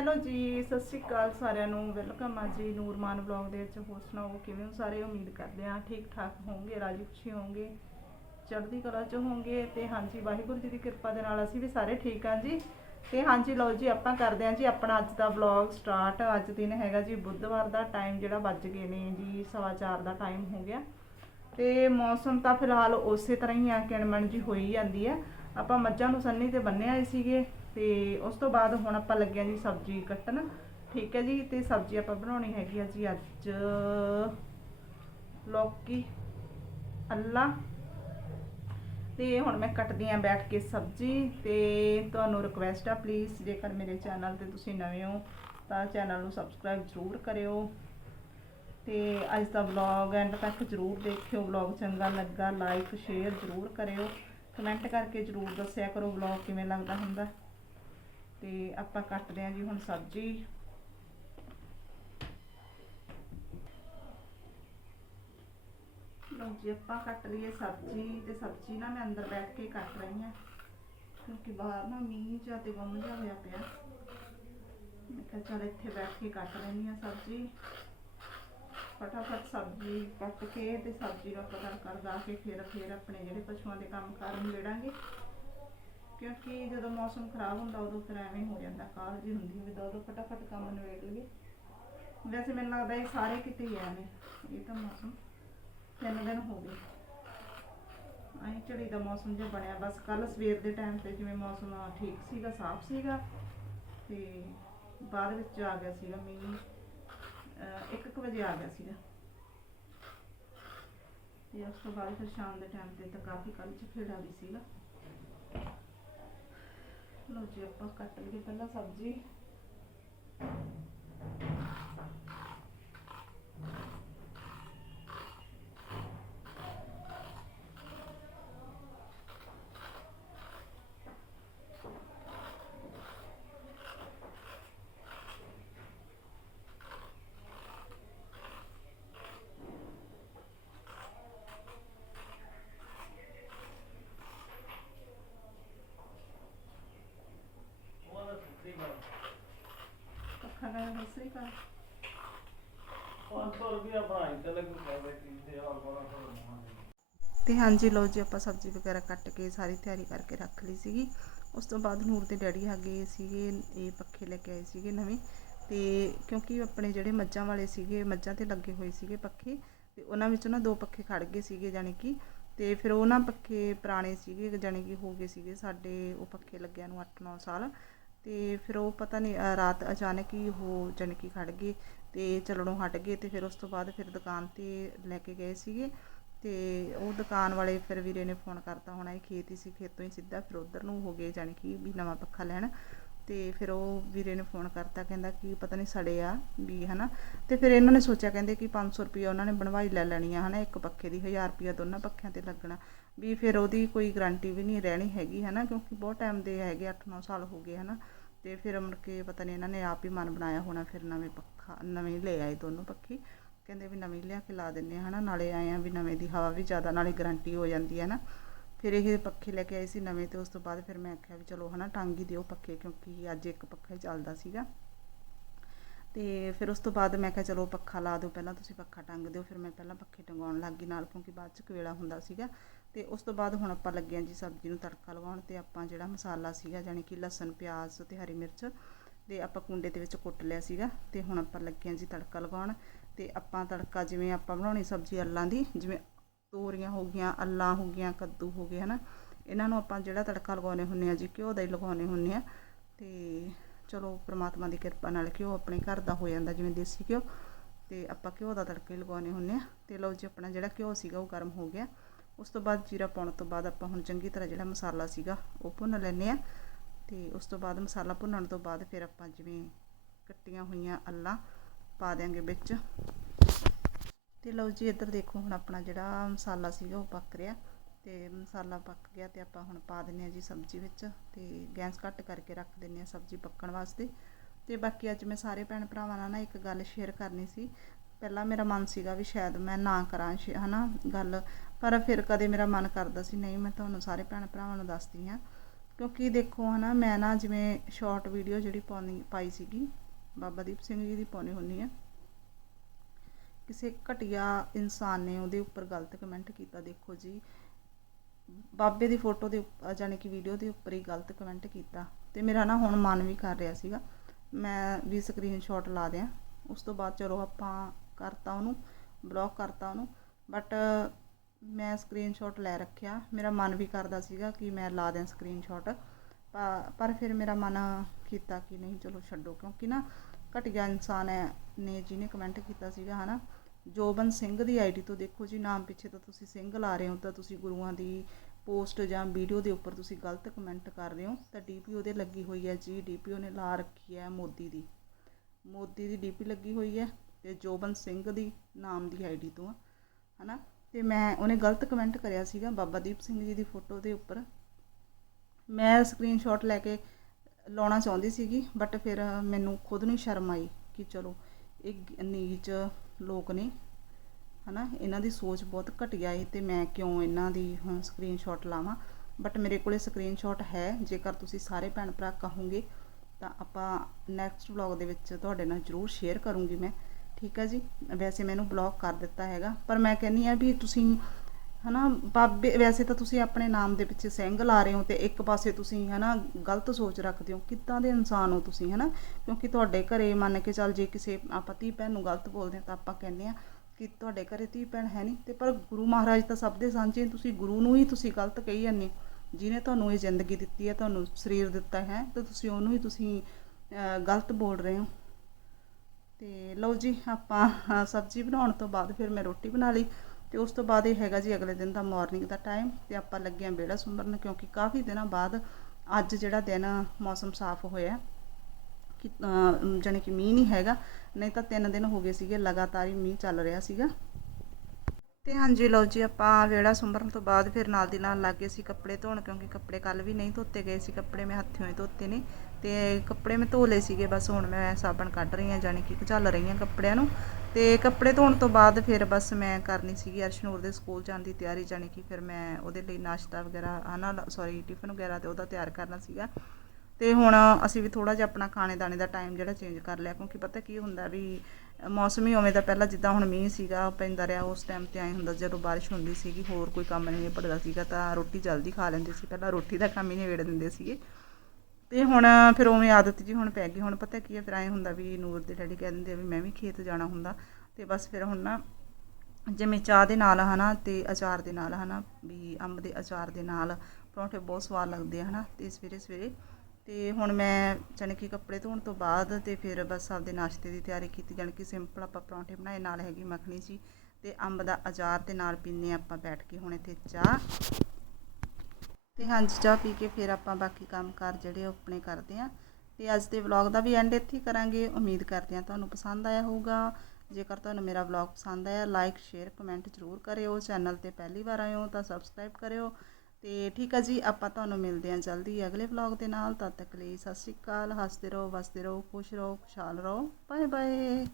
Hello ਜੀ, ਸਤਿ ਸ਼੍ਰੀ ਅਕਾਲ ਸਾਰਿਆਂ ਨੂੰ। ਵੈਲਕਮ ਆ ਜੀ ਨੂਰਮਾਨ ਵਲੌਗ ਦੇ ਵਿੱਚ। ਹੋਰ ਸੁਣਾਓ, ਕਿਵੇਂ ਹੋ ਸਾਰੇ? ਉਮੀਦ ਕਰਦੇ ਆ ਠੀਕ ਠਾਕ ਹੋਵੋਗੇ, ਰਾਜੀ ਖੁਸ਼ੀ ਹੋਵੋਗੇ, ਚੜ੍ਹਦੀ ਕਲਾ ਚ ਹੋਵੋਗੇ। ਤੇ ਹਾਂਜੀ, ਵਾਹਿਗੁਰੂ ਜੀ ਦੀ ਕਿਰਪਾ ਦੇ ਨਾਲ ਅਸੀਂ ਵੀ ਸਾਰੇ ਠੀਕ ਆ ਜੀ। ਤੇ ਹਾਂਜੀ, ਲਓ ਜੀ, ਆਪਾਂ ਕਰਦੇ ਆ ਜੀ ਆਪਣਾ ਅੱਜ ਦਾ ਵਲੌਗ ਸਟਾਰਟ। ਅੱਜ ਦਿਨ ਹੈਗਾ ਜੀ ਬੁੱਧਵਾਰ ਦਾ ਟਾਈਮ, ਜਿਹੜਾ ਵੱਜ ਗਏ ਨੇ ਜੀ, ਸਵਾ ਚਾਰ ਦਾ ਟਾਈਮ ਹੋ ਗਿਆ। ਤੇ ਮੌਸਮ ਤਾਂ ਫਿਲਹਾਲ ਉਸੇ ਤਰ੍ਹਾਂ ਹੀ ਆ ਕਿਣਮਣ ਜੀ ਹੋਈ ਜਾਂਦੀ ਆ ਆਪਾਂ ਮੱਝਾਂ ਨੂੰ ਸੰਨੀ ਤੇ ਬੰਨਿਆ ਆਏ ਸੀਗੇ। ਤੇ ਉਸ ਤੋਂ ਬਾਅਦ ਹੁਣ ਆਪਾਂ ਲੱਗਿਆ ਜੀ ਸਬਜ਼ੀ ਕੱਟਣ। ਠੀਕ ਹੈ ਜੀ, ਤੇ ਸਬਜ਼ੀ ਆਪਾਂ ਬਣਾਉਣੀ ਹੈਗੀ ਆ ਜੀ ਅੱਜ ਲੌਕੀ, ਅੱਲਾ। ਤੇ ਹੁਣ ਮੈਂ ਕੱਟਦੀ ਆ ਬੈਠ ਕੇ ਸਬਜ਼ੀ, ਤੇ ਤੁਹਾਨੂੰ ਰਿਕਵੈਸਟ ਆ ਪਲੀਜ਼ ਜੇਕਰ ਮੇਰੇ ਚੈਨਲ ਤੇ ਤੁਸੀਂ ਨਵੇਂ ਹੋ, ਤਾਂ ਚੈਨਲ ਨੂੰ ਸਬਸਕ੍ਰਾਈਬ ਜ਼ਰੂਰ ਕਰਿਓ। ਤੇ ਅੱਜ ਦਾ ਵਲੌਗ ਐਂਡ ਤੱਕ ਜ਼ਰੂਰ ਦੇਖਿਓ ਵਲੌਗ ਚੰਗਾ ਲੱਗਾ ਲਾਈਕ ਸ਼ੇਅਰ ਜ਼ਰੂਰ ਕਰਿਓ। ਕਮੈਂਟ ਕਰਕੇ ਜ਼ਰੂਰ ਦੱਸਿਆ ਕਰੋ ਵਲੌਗ ਕਿਵੇਂ ਲੱਗਦਾ ਹੁੰਦਾ। ਤੇ ਆਪਾਂ ਕੱਟਦੇ ਆਂ ਜੀ ਹੁਣ ਸਬਜ਼ੀ। ਲਓ ਜੀ, ਆਪਾਂ ਕੱਟ ਲਈਏ ਸਬਜ਼ੀ ਤੇ ਸਬਜ਼ੀ ਨਾ ਮੈਂ ਅੰਦਰ ਬੈਠ ਕੇ ਕੱਟ ਰਹੀ ਹਾਂ, ਕਿਉਂਕਿ ਬਾਹਰ ਨਾ ਮੀਂਹ ਜਾਂ ਤੇ ਗੁੰਮ ਜਿਹਾ ਹੋਇਆ ਪਿਆ। ਮੈਂ ਕਿਹਾ ਚਲ ਇੱਥੇ ਬੈਠ ਕੇ ਕੱਟ ਲੈਂਦੀ ਆ ਸਬਜ਼ੀ। ਫਟਾਫਟ ਸਬਜ਼ੀ ਕੱਟ ਕੇ ਤੇ ਸਬਜ਼ੀ ਦਾ ਪਤਾ ਕਰਦਾ ਕੇ ਫਿਰ ਫਿਰ ਆਪਣੇ ਜਿਹੜੇ ਪਸ਼ੂਆਂ ਦੇ ਕੰਮ ਕਾਰ ਨਿਬੇੜਾਂਗੇ ਕਿਉਂਕਿ ਜਦੋਂ ਮੌਸਮ ਖਰਾਬ ਹੁੰਦਾ ਉਦੋਂ ਫਿਰ ਐਵੇਂ ਹੋ ਜਾਂਦਾ ਕਾਲ ਜੀ ਹੁੰਦੀ ਵੀ ਉਦੋਂ ਫਟਾਫਟ ਕੰਮ ਨਿਬੇੜ ਲਈਏ। ਵੈਸੇ ਮੈਨੂੰ ਲੱਗਦਾ ਇਹ ਸਾਰੇ ਕਿਤੇ ਹੀ ਐਵੇਂ, ਇਹ ਤਾਂ ਮੌਸਮ ਤਿੰਨ ਦਿਨ ਹੋ ਗਏ। ਆਈ ਝੜੀ ਦਾ ਮੌਸਮ ਜਿਹਾ ਬਣਿਆ, ਬਸ ਕੱਲ ਸਵੇਰ ਦੇ ਟਾਈਮ ਤੇ ਜਿਵੇਂ ਮੌਸਮ ਠੀਕ ਸੀਗਾ, ਸਾਫ਼ ਸੀਗਾ, ਤੇ ਬਾਅਦ ਵਿੱਚ ਆ ਗਿਆ ਸੀਗਾ ਮੀਂਹ, ਅਹ ਇੱਕ ਕੁ ਵਜੇ ਆ ਗਿਆ ਸੀਗਾ। ਤੇ ਉਸ ਤੋਂ ਬਾਅਦ ਫਿਰ ਸ਼ਾਮ ਦੇ ਟਾਈਮ ਤੇ ਤਾਂ ਕਾਫੀ ਕੱਲ ਚ ਖੇੜਾ ਵੀ ਸੀਗਾ। ਲੋ ਜੀ ਆਪਾਂ ਕੱਟ ਲਈਏ ਪਹਿਲਾਂ ਸਬਜ਼ੀ ਪੱਖਾ ਦਾ ਦੱਸੇ ਕਾ ਤੇ ਹਾਂਜੀ ਲਓ ਜੀ, ਆਪਾਂ ਸਬਜ਼ੀ ਵਗੈਰਾ ਕੱਟ ਕੇ ਸਾਰੀ ਤਿਆਰੀ ਕਰਕੇ ਰੱਖ ਲਈ ਸੀਗੀ। ਉਸ ਤੋਂ ਬਾਅਦ ਨੂਰ ਦੇ ਡੈਡੀ ਆ ਗਏ ਸੀਗੇ, ਇਹ ਪੱਖੇ ਲੈ ਕੇ ਆਏ ਸੀਗੇ ਨਵੇਂ। ਤੇ ਕਿਉਂਕਿ ਆਪਣੇ ਜਿਹੜੇ ਮੱਝਾਂ ਵਾਲੇ ਸੀਗੇ, ਮੱਝਾਂ ਤੇ ਲੱਗੇ ਹੋਏ ਸੀਗੇ ਪੱਖੇ, ਤੇ ਉਹਨਾਂ ਵਿੱਚੋਂ ਨਾ ਦੋ ਪੱਖੇ ਖੜ ਗਏ ਸੀਗੇ ਜਾਣੀ ਕਿ। ਤੇ ਫਿਰ ਉਹ ਨਾ ਪੱਖੇ ਪੁਰਾਣੇ ਸੀਗੇ, ਜਾਣੀ ਕਿ ਹੋ ਗਏ ਸੀਗੇ ਸਾਡੇ, ਉਹ ਪੱਖੇ ਲੱਗਿਆ ਨੂੰ 8-9 ਸਾਲ। ਤੇ ਫਿਰ ਉਹ ਪਤਾ ਨਹੀਂ ਰਾਤ ਅਚਾਨਕ ਹੀ ਉਹ ਜਾਣੀ ਕਿ ਖੜ ਗਏ। ਅਤੇ ਚੱਲਣੋਂ ਹਟ ਗਏ ਅਤੇ ਫਿਰ ਉਸ ਤੋਂ ਬਾਅਦ ਫਿਰ ਦੁਕਾਨ ਤੇ ਲੈ ਕੇ ਗਏ ਸੀਗੇ। ਅਤੇ ਉਹ ਦੁਕਾਨ ਵਾਲੇ ਫਿਰ ਵੀਰੇ ਨੇ ਫੋਨ ਕਰਤਾ ਹੋਣਾ, ਇਹ ਖੇਤ ਹੀ ਸੀ, ਖੇਤੋਂ ਹੀ ਸਿੱਧਾ ਫਿਰ ਉੱਧਰ ਨੂੰ ਹੋ ਗਏ ਜਾਣੀ ਕਿ ਵੀ ਨਵਾਂ ਪੱਖਾ ਲੈਣ। ਅਤੇ ਫਿਰ ਉਹ ਵੀਰੇ ਨੇ ਫੋਨ ਕਰਤਾ, ਕਹਿੰਦਾ ਕਿ ਪਤਾ ਨਹੀਂ ਸੜੇ ਆ ਵੀ ਹੈ ਨਾ ਅਤੇ ਫਿਰ ਇਹਨਾਂ ਨੇ ਸੋਚਿਆ, ਕਹਿੰਦੇ ਕਿ 500 ਰੁਪਏ ਉਹਨਾਂ ਨੇ ਬਣਵਾਈ ਲੈ ਲੈਣੀ ਆ ਹੈ ਨਾ ਇੱਕ ਪੱਖੇ ਦੀ 1000 ਰੁਪਏ ਦੋਨਾਂ ਪੱਖਿਆਂ ਤੇ ਲੱਗਣਾ। ਵੀ ਫਿਰ ਉਹਦੀ ਕੋਈ ਗਰੰਟੀ ਵੀ ਨਹੀਂ ਰਹਿਣੀ ਹੈਗੀ ਹੈ ਨਾ ਕਿਉਂਕਿ ਬਹੁਤ ਟਾਈਮ ਦੇ ਹੈਗੇ 8-9 ਸਾਲ ਹੋ ਗਏ ਹੈ ਨਾ ਅਤੇ ਫਿਰ ਮੁੜ ਕੇ ਪਤਾ ਨਹੀਂ ਇਹਨਾਂ ਨੇ ਆਪ ਹੀ ਮਨ ਬਣਾਇਆ ਹੋਣਾ ਫਿਰ ਨਵੇਂ ਪੱਖਾ, ਨਵੇਂ ਹੀ ਲੈ ਆਏ ਦੋਨੋਂ ਪੱਖੇ। ਕਹਿੰਦੇ ਵੀ ਨਵੇਂ ਲਿਆ ਕੇ ਲਾ ਦਿੰਨੇ ਹੈ ਨਾ ਨਾਲੇ ਆਏ ਆ ਵੀ ਨਵੇਂ ਦੀ ਹਵਾ ਵੀ ਜ਼ਿਆਦਾ ਨਾਲੇ ਗਰੰਟੀ ਹੋ ਜਾਂਦੀ ਹੈ ਨਾ। ਫਿਰ ਇਹ ਪੱਖੇ ਲੈ ਕੇ ਆਏ ਸੀ ਨਵੇਂ ਤੇ ਉਸ ਤੋਂ ਬਾਅਦ ਫਿਰ ਮੈਂ ਆਖਿਆ ਵੀ ਚਲੋ ਹਨਾ, ਟੰਗ ਹੀ ਦਿਓ ਪੱਖੇ ਕਿਉਂਕਿ ਅੱਜ ਇੱਕ ਪੱਖਾ ਹੀ ਚੱਲਦਾ ਸੀਗਾ। ਤੇ ਫਿਰ ਉਸ ਤੋਂ ਬਾਅਦ ਮੈਂ ਕਿਹਾ ਚਲੋ ਪੱਖਾ ਲਾ ਦਿਓ, ਪਹਿਲਾਂ ਤੁਸੀਂ ਪੱਖਾ ਟੰਗ ਦਿਓ, ਫਿਰ ਮੈਂ ਪਹਿਲਾਂ ਪੱਖੇ ਟੰਗਾਉਣ ਲੱਗ ਗਈ ਨਾਲ ਕਿਉਂਕਿ ਬਾਅਦ ਚ ਕਵੇਲਾ ਹੁੰਦਾ ਸੀਗਾ। ਅਤੇ ਉਸ ਤੋਂ ਬਾਅਦ ਹੁਣ ਆਪਾਂ ਲੱਗੇ ਹਾਂ ਜੀ ਸਬਜ਼ੀ ਨੂੰ ਤੜਕਾ ਲਗਾਉਣ ਅਤੇ ਆਪਾਂ ਜਿਹੜਾ ਮਸਾਲਾ ਸੀਗਾ ਜਾਣੀ ਕਿ ਲਸਣ, ਪਿਆਜ਼ ਅਤੇ ਹਰੀ ਮਿਰਚ ਤੇ ਆਪਾਂ ਕੁੰਡੇ ਦੇ ਵਿੱਚ ਕੁੱਟ ਲਿਆ ਸੀਗਾ ਅਤੇ ਹੁਣ ਆਪਾਂ ਲੱਗੇ ਹਾਂ ਜੀ ਤੜਕਾ ਲਗਾਉਣ ਅਤੇ ਆਪਾਂ ਤੜਕਾ ਜਿਵੇਂ ਆਪਾਂ ਬਣਾਉਣੀ ਸਬਜ਼ੀ ਅੱਲਾਂ ਦੀ, ਜਿਵੇਂ ਤੋਰੀਆਂ ਹੋ ਗਈਆਂ, ਅੱਲਾਂ ਹੋ ਗਈਆਂ, ਕੱਦੂ ਹੋ ਗਏ, ਹਨਾ, ਇਹਨਾਂ ਨੂੰ ਆਪਾਂ ਜਿਹੜਾ ਤੜਕਾ ਲਗਾਉਣੇ ਹੁੰਨੇ ਆ ਜੀ ਘਿਓ ਦਾ ਹੀ ਲਗਾਉਣੇ ਹੁੰਨੇ ਆ ਤੇ ਚਲੋ ਪ੍ਰਮਾਤਮਾ ਦੀ ਕਿਰਪਾ ਨਾਲ ਘਿਓ ਆਪਣੇ ਘਰ ਦਾ ਹੋ ਜਾਂਦਾ ਜਿਵੇਂ ਦੇਸੀ ਘਿਓ ਤੇ ਆਪਾਂ ਘਿਓ ਦਾ ਤੜਕਾ ਹੀ ਲਗਾਉਣੇ ਹੁੰਨੇ ਆ ਤੇ ਲਓ ਜੀ ਆਪਣਾ ਜਿਹੜਾ ਘਿਓ ਸੀਗਾ ਉਹ ਗਰਮ ਹੋ ਗਿਆ ਉਸ ਤੋਂ ਬਾਅਦ ਜੀਰਾ ਪਾਉਣ ਤੋਂ ਬਾਅਦ ਆਪਾਂ ਹੁਣ ਚੰਗੀ ਤਰ੍ਹਾਂ ਜਿਹੜਾ ਮਸਾਲਾ ਸੀਗਾ ਉਹ ਭੁੰਨ ਲੈਨੇ ਆ ਤੇ ਉਸ ਤੋਂ ਬਾਅਦ ਮਸਾਲਾ ਭੁੰਨਣ ਤੋਂ ਬਾਅਦ ਫਿਰ ਆਪਾਂ ਜਿਵੇਂ ਕੱਟੀਆਂ ਹੋਈਆਂ ਅੱਲਾਂ ਪਾ ਦਿਆਂਗੇ ਵਿੱਚ। ਤੇ ਲਓ ਜੀ ਇੱਧਰ ਦੇਖੋ ਹੁਣ ਆਪਣਾ ਜਿਹੜਾ ਮਸਾਲਾ ਸੀਗਾ ਉਹ ਪੱਕ ਰਿਹਾ ਤੇ ਮਸਾਲਾ ਪੱਕ ਗਿਆ ਤੇ ਆਪਾਂ ਹੁਣ ਪਾ ਦਿੰਨੇ ਆ ਜੀ ਸਬਜ਼ੀ ਵਿੱਚ ਤੇ ਗੈਸ ਘੱਟ ਕਰਕੇ ਰੱਖ ਦਿੰਨੇ ਆ ਸਬਜ਼ੀ ਪੱਕਣ ਵਾਸਤੇ। ਤੇ ਬਾਕੀ ਅੱਜ ਮੈਂ ਸਾਰੇ ਭੈਣ ਭਰਾਵਾਂ ਨਾਲ ਨਾ ਇੱਕ ਗੱਲ ਸ਼ੇਅਰ ਕਰਨੀ ਸੀ। ਪਹਿਲਾਂ ਮੇਰਾ ਮਨ ਸੀਗਾ ਵੀ ਸ਼ਾਇਦ ਮੈਂ ਨਾ ਕਰਾਂ ਸ਼ੇ- ਹਨਾ, ਗੱਲ ਪਰ ਫਿਰ ਕਦੇ ਮੇਰਾ ਮਨ ਕਰਦਾ ਸੀ, ਨਹੀਂ ਮੈਂ ਤੁਹਾਨੂੰ ਸਾਰੇ ਭੈਣ ਭਰਾਵਾਂ ਨੂੰ ਦੱਸਦੀ ਆ ਕਿਉਂਕਿ ਦੇਖੋ ਹਨਾ, ਮੈਂ ਨਾ ਜਿਵੇਂ ਸ਼ਾਰਟ ਵੀਡੀਓ ਜਿਹੜੀ ਪਾਉਣੀ, ਪਾਈ ਸੀਗੀ, ਬਾਬਾ ਦੀਪ ਸਿੰਘ ਜੀ ਦੀ ਪਾਉਣੀ ਹੁੰਦੀ ਆ। ਕਿਸੇ ਘਟੀਆ ਇਨਸਾਨ ਨੇ ਉਹਦੇ ਉੱਪਰ ਗਲਤ ਕਮੈਂਟ ਕੀਤਾ, ਦੇਖੋ ਜੀ। ਬਾਬੇ ਦੀ ਫੋਟੋ ਦੇ ਉੱਪਰ ਜਾਣੀ ਕਿ ਵੀਡੀਓ ਦੇ ਉੱਪਰ ਹੀ ਗਲਤ ਕਮੈਂਟ ਕੀਤਾ। ਤੇ ਮੇਰਾ ਨਾ ਹੁਣ ਮਨ ਵੀ ਕਰ ਰਿਹਾ ਸੀਗਾ। ਮੈਂ ਵੀ ਸਕਰੀਨਸ਼ਾਟ ਲਾ ਦਿਆਂ। ਉਸ ਤੋਂ ਬਾਅਦ ਚਲੋ ਆਪਾਂ ਕਰਤਾ ਉਹਨੂੰ ਬਲੌਕ ਕਰਤਾ ਉਹਨੂੰ। ਬਟ ਮੈਂ ਸਕਰੀਨਸ਼ਾਟ ਲੈ ਰੱਖਿਆ। ਮੇਰਾ ਮਨ ਵੀ ਕਰਦਾ ਸੀਗਾ ਕਿ ਮੈਂ ਲਾ ਦਿਆਂ ਸਕਰੀਨਸ਼ਾਟ ਪਰ ਫਿਰ ਮੇਰਾ ਮਨ ਕੀਤਾ ਕਿ ਨਹੀਂ, ਚਲੋ ਛੱਡੋ, ਕਿਉਂਕਿ ਨਾ ਘਟੀਆ ਇਨਸਾਨ ਹੈ, ਨੇ ਜਿਹਨੇ ਕਮੈਂਟ ਕੀਤਾ ਸੀਗਾ, ਹਨਾ। ਜੋਬਨ ਸਿੰਘ ਦੀ ਆਈਡੀ ਤੋਂ ਦੇਖੋ ਜੀ, ਨਾਮ ਪਿੱਛੇ ਤਾਂ ਤੁਸੀਂ ਸਿੰਘ ਲਾ ਰਹੇ ਹੋ, ਤਾਂ ਤੁਸੀਂ ਗੁਰੂਆਂ ਦੀ ਪੋਸਟ ਜਾਂ ਵੀਡੀਓ ਦੇ ਉੱਪਰ ਤੁਸੀਂ ਗਲਤ ਕਮੈਂਟ ਕਰ ਰਹੇ ਹੋ। ਤਾਂ ਡੀਪੀ ਉਹਦੇ ਲੱਗੀ ਹੋਈ ਹੈ ਜੀ ਡੀਪੀ ਉਹਨੇ ਲਾ ਰੱਖੀ ਹੈ ਮੋਦੀ ਦੀ। ਮੋਦੀ ਦੀ ਡੀਪੀ ਲੱਗੀ ਹੋਈ ਹੈ ਤੇ ਜੋਬਨ ਸਿੰਘ ਦੀ ਨਾਮ ਦੀ ਆਈਡੀ ਤੋਂ ਆ, ਹਨਾ। ਤੇ ਮੈਂ ਉਹਨੇ ਗਲਤ ਕਮੈਂਟ ਕਰਿਆ ਸੀਗਾ ਬਾਬਾ ਦੀਪ ਸਿੰਘ ਜੀ ਦੀ ਫੋਟੋ ਦੇ ਉੱਪਰ। ਮੈਂ ਸਕਰੀਨਸ਼ਾਟ ਲੈ ਕੇ ਲਾਉਣਾ ਚਾਹੁੰਦੀ ਸੀਗੀ ਬਟ ਫਿਰ ਮੈਨੂੰ ਖੁਦ ਨੂੰ ਸ਼ਰਮ ਆਈ ਕਿ ਚਲੋ ਇਹ ਨੀਚ ਲੋਕ ਨੇ, ਹਨਾ, ਇਹਨਾਂ ਦੀ ਸੋਚ ਬਹੁਤ ਘਟੀਆ ਏ ਤੇ ਮੈਂ ਕਿਉਂ ਇਹਨਾਂ ਦੀ ਹੁਣ ਸਕਰੀਨਸ਼ਾਟ ਲਾਵਾਂ। ਬਟ ਮੇਰੇ ਕੋਲੇ ਸਕਰੀਨਸ਼ਾਟ ਹੈ, ਜੇਕਰ ਤੁਸੀਂ ਸਾਰੇ ਭੈਣ ਭਰਾ ਕਹੋਗੇ ਤਾਂ ਆਪਾਂ ਨੈਕਸਟ ਵਲੌਗ ਦੇ ਵਿੱਚ ਤੁਹਾਡੇ ਨਾਲ ਜ਼ਰੂਰ ਸ਼ੇਅਰ ਕਰੂੰਗੀ ਮੈਂ। ਠੀਕ ਹੈ ਜੀ। ਵੈਸੇ ਮੈਨੂੰ ਬਲੌਕ ਕਰ ਦਿੱਤਾ ਹੈਗਾ। ਪਰ ਮੈਂ ਕਹਿੰਨੀ ਆ ਵੀ ਤੁਸੀਂ ਹਨਾ, ਬਾਬੇ, ਵੈਸੇ ਤਾਂ ਤੁਸੀਂ ਆਪਣੇ ਨਾਮ ਦੇ ਪਿੱਛੇ ਸਿੰਘ ਲਾ ਰਹੇ ਹੋ ਤੇ ਇੱਕ ਪਾਸੇ ਤੁਸੀਂ ਹਨਾ ਗਲਤ ਸੋਚ ਰੱਖਦੇ ਹੋ। ਕਿੱਦਾਂ ਦੇ ਇਨਸਾਨ ਹੋ ਤੁਸੀਂ ਹਨਾ? ਕਿਉਂਕਿ ਤੁਹਾਡੇ ਘਰੇ ਮੰਨ ਕੇ ਚੱਲ ਜੇ ਕਿਸੇ ਆਪਾਂ ਧੀ ਭੈਣ ਨੂੰ ਗਲਤ ਬੋਲਦੇ ਹਾਂ ਤਾਂ ਆਪਾਂ ਕਹਿੰਦੇ ਆ ਕਿ ਤੁਹਾਡੇ ਘਰੇ ਧੀ ਭੈਣ ਹੈ ਨਹੀਂ ਤੇ ਪਰ ਗੁਰੂ ਮਹਾਰਾਜ ਤਾਂ ਸਭ ਦੇ ਸਾਂਝੇ ਤੁਸੀਂ ਗੁਰੂ ਨੂੰ ਹੀ ਤੁਸੀਂ ਗਲਤ ਕਹੀ ਜਾਂਦੇ ਜਿਹਨੇ ਤੁਹਾਨੂੰ ਇਹ ਜ਼ਿੰਦਗੀ ਦਿੱਤੀ ਹੈ, ਤੁਹਾਨੂੰ ਸਰੀਰ ਦਿੱਤਾ ਹੈ, ਤਾਂ ਤੁਸੀਂ ਉਹਨੂੰ ਹੀ ਤੁਸੀਂ ਗਲਤ ਬੋਲ ਰਹੇ ਹੋ। ਤੇ ਲਓ ਜੀ, ਆਪਾਂ ਸਬਜ਼ੀ ਬਣਾਉਣ ਤੋਂ ਬਾਅਦ ਫਿਰ ਮੈਂ ਰੋਟੀ ਬਣਾ ਲਈ ਤੇ ਉਸ ਤੋਂ ਬਾਅਦ ਇਹ ਹੈਗਾ ਜੀ, ਅਗਲੇ ਦਿਨ ਦਾ ਮਾਰਨਿੰਗ ਦਾ ਟਾਈਮ ਤੇ ਆਪਾਂ ਲੱਗੇ ਆਂ ਬੇੜਾ ਸੁੰਬਰਨ ਕਿਉਂਕਿ ਕਾਫੀ ਦਿਨਾਂ ਬਾਅਦ ਅੱਜ ਜਿਹੜਾ ਦਿਨ ਮੌਸਮ ਸਾਫ਼ ਹੋਇਆ ਕਿ ਜਾਨੀ ਕਿ ਮੀਂਹ ਨਹੀਂ ਹੈਗਾ, ਨਹੀਂ ਤਾਂ ਤਿੰਨ ਦਿਨ ਹੋ ਗਏ ਸੀਗੇ, ਲਗਾਤਾਰ ਹੀ ਮੀਂਹ ਚੱਲ ਰਿਹਾ ਸੀਗਾ। ਤੇ ਹਾਂਜੀ ਲਓ ਜੀ, ਆਪਾਂ ਵੇੜਾ ਸੁੰਬਰਨ ਤੋਂ ਬਾਅਦ ਫਿਰ ਨਾਲ ਦੀ ਨਾਲ ਲੱਗੇ ਸੀ ਕੱਪੜੇ ਧੋਣ, ਕਿਉਂਕਿ ਕੱਪੜੇ ਕੱਲ ਵੀ ਨਹੀਂ ਧੋਤੇ ਗਏ ਸੀ, ਕੱਪੜੇ ਮੈਂ ਹੱਥੀਂ ਹੀ ਧੋਤੇ ਨੇ। ਤੇ ਕੱਪੜੇ ਮੈਂ ਧੋ ਲਏ ਸੀਗੇ, ਬਸ ਹੁਣ ਮੈਂ ਸਾਬਣ ਕੱਢ ਰਹੀ ਹਾਂ ਜਾਨੀ ਕਿ ਚੱਲ ਰਹੀ ਹਾਂ ਕੱਪੜਿਆਂ ਨੂੰ। ਤੇ ਕੱਪੜੇ ਧੋਣ ਤੋਂ ਬਾਅਦ ਫਿਰ ਬਸ ਮੈਂ ਕਰਨੀ ਸੀਗੀ ਅਰਸ਼ਨੂਰ ਦੇ ਸਕੂਲ ਜਾਣ ਦੀ ਤਿਆਰੀ ਜਾਨੀ ਕਿ ਫਿਰ ਮੈਂ ਉਹਦੇ ਲਈ ਨਾਸ਼ਤਾ ਵਗੈਰਾ, ਹਨਾ, ਸੌਰੀ, ਟਿਫਨ ਵਗੈਰਾ ਤੇ ਉਹਦਾ ਤਿਆਰ ਕਰਨਾ ਸੀਗਾ। ਤੇ ਹੁਣ ਅਸੀਂ ਵੀ ਥੋੜਾ ਜਿਹਾ ਆਪਣਾ ਖਾਣੇ ਦਾਣੇ ਦਾ ਟਾਈਮ ਜਿਹੜਾ ਚੇਂਜ ਕਰ ਲਿਆ, ਕਿਉਂਕਿ ਪਤਾ ਕੀ ਹੁੰਦਾ ਵੀ ਮੌਸਮ ਹੀ ਉਵੇਂ ਦਾ ਪਹਿਲਾਂ ਜਿੱਦਾਂ ਹੁਣ ਮੀਂਹ ਸੀਗਾ, ਪੈਂਦਾ ਰਿਹਾ, ਉਸ ਟਾਈਮ ਤੇ ਐਂ ਹੁੰਦਾ ਜਦੋਂ ਬਾਰਿਸ਼ ਹੁੰਦੀ ਸੀਗੀ, ਹੋਰ ਕੋਈ ਕੰਮ ਨਹੀਂ ਨਿਬੜਦਾ ਸੀਗਾ, ਤਾਂ ਰੋਟੀ ਜਲਦੀ ਖਾ ਲੈਂਦੇ ਸੀ, ਪਹਿਲਾਂ ਰੋਟੀ ਦਾ ਕੰਮ ਹੀ ਨਿਬੇੜ ਦਿੰਦੇ ਸੀਗੇ। ਅਤੇ ਹੁਣ ਫਿਰ ਉਵੇਂ ਆਦਤ ਜੀ ਹੁਣ ਪੈ ਗਈ, ਹੁਣ ਪਤਾ ਕੀ ਹੈ ਫਿਰ ਐਂ ਹੁੰਦਾ ਵੀ ਨੂਰ ਦੇ ਡੈਡੀ ਕਹਿ ਦਿੰਦੇ ਆ ਵੀ ਮੈਂ ਵੀ ਖੇਤ ਜਾਣਾ ਹੁੰਦਾ ਅਤੇ ਬਸ ਫਿਰ ਹੁਣ ਨਾ ਜਿਵੇਂ ਚਾਹ ਦੇ ਨਾਲ ਹਨਾ ਤੇ ਅਚਾਰ ਦੇ ਨਾਲ ਹਨਾ, ਵੀ ਅੰਬ ਦੇ ਅਚਾਰ ਦੇ ਨਾਲ ਪਰੌਂਠੇ ਬਹੁਤ ਸਵਾਦ ਲੱਗਦੇ ਆ ਹਨਾ, ਤੇ ਸਵੇਰੇ ਸਵੇਰੇ ਅਤੇ ਹੁਣ ਮੈਂ ਜਾਣੀ ਕਿ ਕੱਪੜੇ ਧੋਣ ਤੋਂ ਬਾਅਦ ਅਤੇ ਫਿਰ ਬਸ ਆਪਦੇ ਨਾਸ਼ਤੇ ਦੀ ਤਿਆਰੀ ਕੀਤੀ, ਜਾਣੀ ਕਿ ਸਿੰਪਲ ਆਪਾਂ ਪਰੌਂਠੇ ਬਣਾਏ, ਨਾਲ ਹੈਗੀ ਮੱਖਣੀ ਜੀ ਅਤੇ ਅੰਬ ਦਾ ਅਚਾਰ ਤੇ ਨਾਲ ਪੀਨੇ ਆਪਾਂ ਬੈਠ ਕੇ ਹੁਣ ਇੱਥੇ ਚਾਹ। ਅਤੇ ਹਾਂਜੀ, ਚਾਹ ਪੀ ਕੇ ਫਿਰ ਆਪਾਂ ਬਾਕੀ ਕੰਮ ਕਾਰ ਜਿਹੜੇ ਆਪਣੇ ਕਰਦੇ ਹਾਂ। ਤੇ ਅੱਜ ਦੇ ਵਲੌਗ ਦਾ ਵੀ ਐਂਡ ਇੱਥੇ ਹੀ ਕਰਾਂਗੇ। ਉਮੀਦ ਕਰਦੇ ਹਾਂ ਤੁਹਾਨੂੰ ਪਸੰਦ ਆਇਆ ਹੋਊਗਾ। ਜੇਕਰ ਤੁਹਾਨੂੰ ਮੇਰਾ ਵਲੌਗ ਪਸੰਦ ਆਇਆ ਲਾਈਕ ਸ਼ੇਅਰ ਕਮੈਂਟ ਜ਼ਰੂਰ ਕਰਿਓ। ਚੈਨਲ ਤੇ ਪਹਿਲੀ ਵਾਰ ਆਏ ਹੋ ਤਾਂ ਸਬਸਕ੍ਰਾਈਬ ਕਰਿਓ। ਤੇ ਠੀਕ ਆ ਜੀ, ਆਪਾਂ ਤੁਹਾਨੂੰ ਮਿਲਦੇ ਹਾਂ ਜਲਦੀ ਅਗਲੇ ਵਲੌਗ ਦੇ ਨਾਲ। ਤਦ ਤੱਕ ਲਈ ਸਤਿ ਸ਼੍ਰੀ ਅਕਾਲ, ਹੱਸਦੇ ਰਹੋ, ਵਸਦੇ ਰਹੋ, ਖੁਸ਼ ਰਹੋ, ਖੁਸ਼ਹਾਲ ਰਹੋ। Bye bye